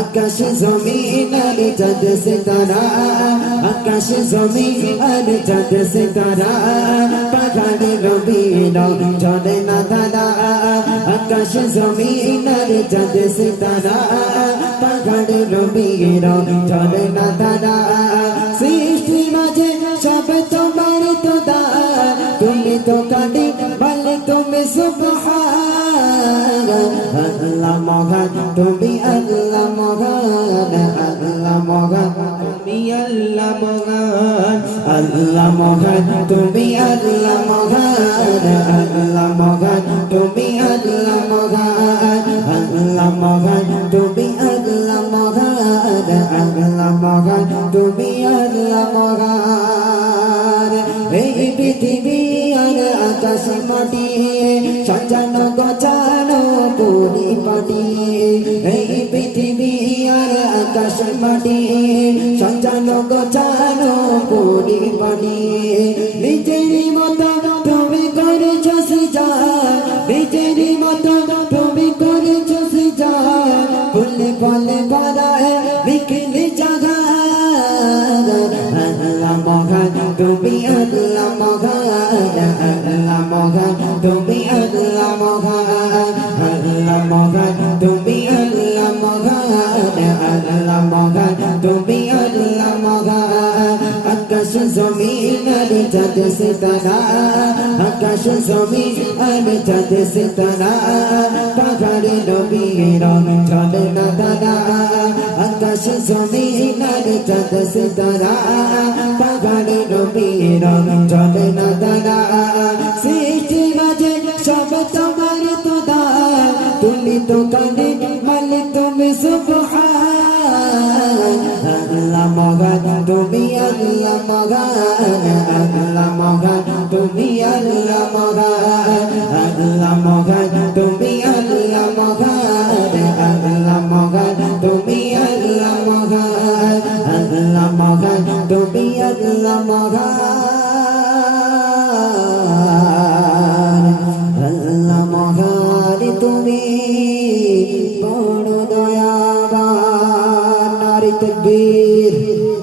আকাশ জমিন আর চাঁদ সিতারা, আকাশ জমিন আর চাঁদ সিতারা, পাহাড়ে রবির চলে না তারা। আকাশ জমিন আর চাঁদ সিতারা, পাহাড়ে রবির চলে না তারা। সৃষ্টি মাঝে সব তোমার তো দা, তুমি তো কাটি বলে তুমি সুবহান। আল্লাহ মহান তুমি, আল্লাহ মহান, আল্লাহ মহান তুমি, আল্লাহ মহান, আল্লাহ মহান তুমি, আল্লাহ মহান, আল্লাহ মহান তুমি, আল্লাহ মহান, আল্লাহ মহান তুমি, আল্লাহ মহান, আল্লাহ মহান তুমি, আল্লাহ মহান। এই পৃথিবী আর আকাশ মাটি সাজানো গোছানো পরিপাটি, এই পৃথিবী আর আকাশ মাটি সাজানো গোছানো পরিপাটি। নিজের মতো তুমি করেছো সিজা, নিজের মতো তুমি করেছো সিজা, ফুলে ফলে ভরা বিকেলে জাগা। আল্লাহ মহান তুমি, আল্লাহ মহান, আল্লাহ মহান তুমি, আল্লাহ মহান, আল্লাহ মহান তুমি, আল্লাহ মহান, আল্লাহ মহান তুমি, আল্লাহ মহান। আকাশ জমিন আর চাঁদ সিতারা, আকাশ জমিন আর চাঁদ সিতারা, পাহাড়ে নবীর চলে না তারা। আকাশ জমিন আর চাঁদ সিতারা, পাহাড়ে নবীর চলে না তারা। সৃষ্টি মাঝে সব তোমার তো দা, তুমি তো কানে মালিক তুমি সুবহান। আল্লাহ মহান তুমি, আল্লাহ মহান, আল্লাহ মহান তুমি, আল্লাহ মহান, আল্লাহ মহান তুমি, আল্লাহ মহান, আল্লাহ মহান তুমি, আল্লাহ মহান, আল্লাহ মহান তুমি, আল্লাহ মহান।